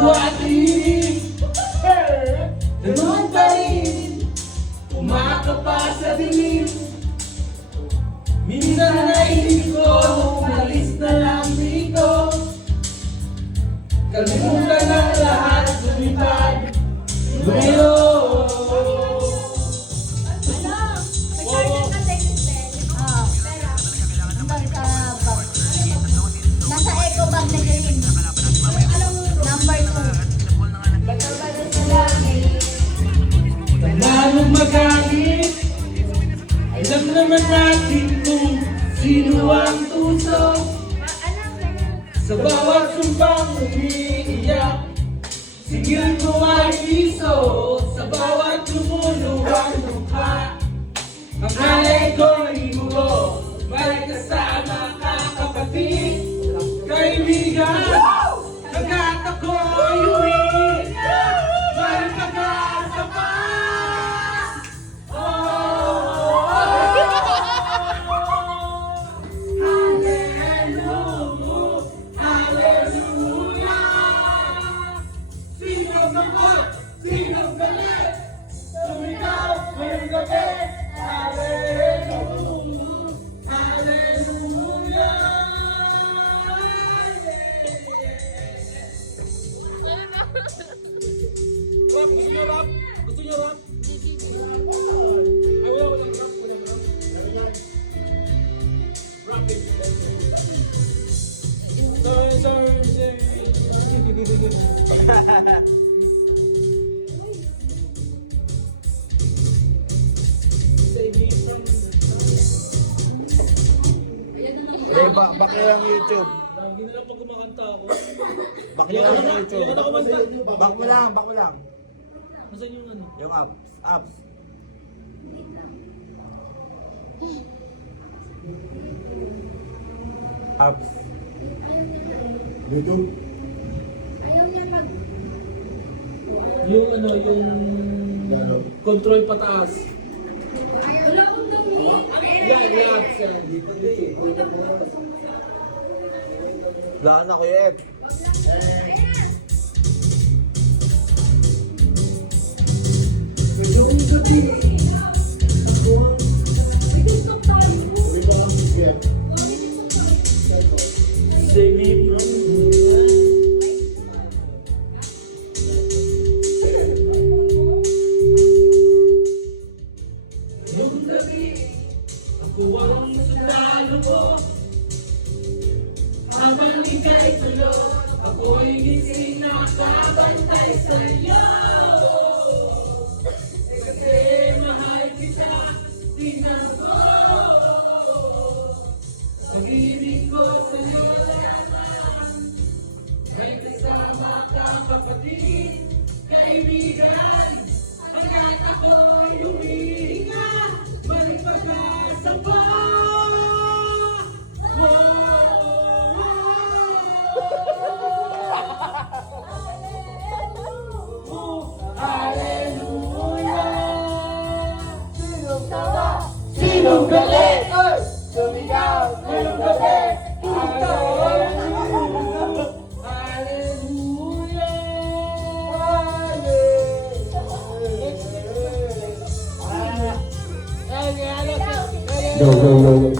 Luwati Ganun pa rin Umakapa sa dilim Minsan naisip ko Umalis na lang dito Kalimutan ang lahat Lumipad Ngayon Nasa eco bag na green. Number 2. Batal-batal sa langit. Tagalog magalit Alam naman natin kung sino ang tuso Sa bawat sumpang umiiyak Sigil ko ay piso Sa bawat lumuluwang mukha Ang alay ko'y mulo May kasama ka kapatid Kaibigan Hanggat ako'y uwi May pag-asa pa Sino sagot? Sino galit? Sumigaw ngayong gabi Hallelujah Hallelujah Rap, gusto nyo rap? Gusto nyo rap? Ay, wala rap, wala rap. Rap it. Back nyo lang YouTube. Lagi na lang pag kumakanta ako. Back nyo lang sa YouTube. Ayoko na kumanta. Back mo lang, back mo lang. Nasaan yung ano? Yung abs. Abs. Abs. YouTube. Ayaw niya mag... Yung ano, yung control pataas. Wala akong dumi. Yan, yan, yan. Wala na ko yun. Yung gabi. TikTok tayo. Save me from yung gabi. Ako ang sundalo ko. Habang ika'y tulog, ako'y gising na kabantay sa'yo. Kasi mahal kita, tingnan ko. Pag-ibig ko sa'yo lamang. May kasama ka kapatid, kaibigan. Hanggat ako'y humihinga, may pag-asa pa. Sinong galit? Sumigaw ngayong gabi Hallelujah Go, go, go.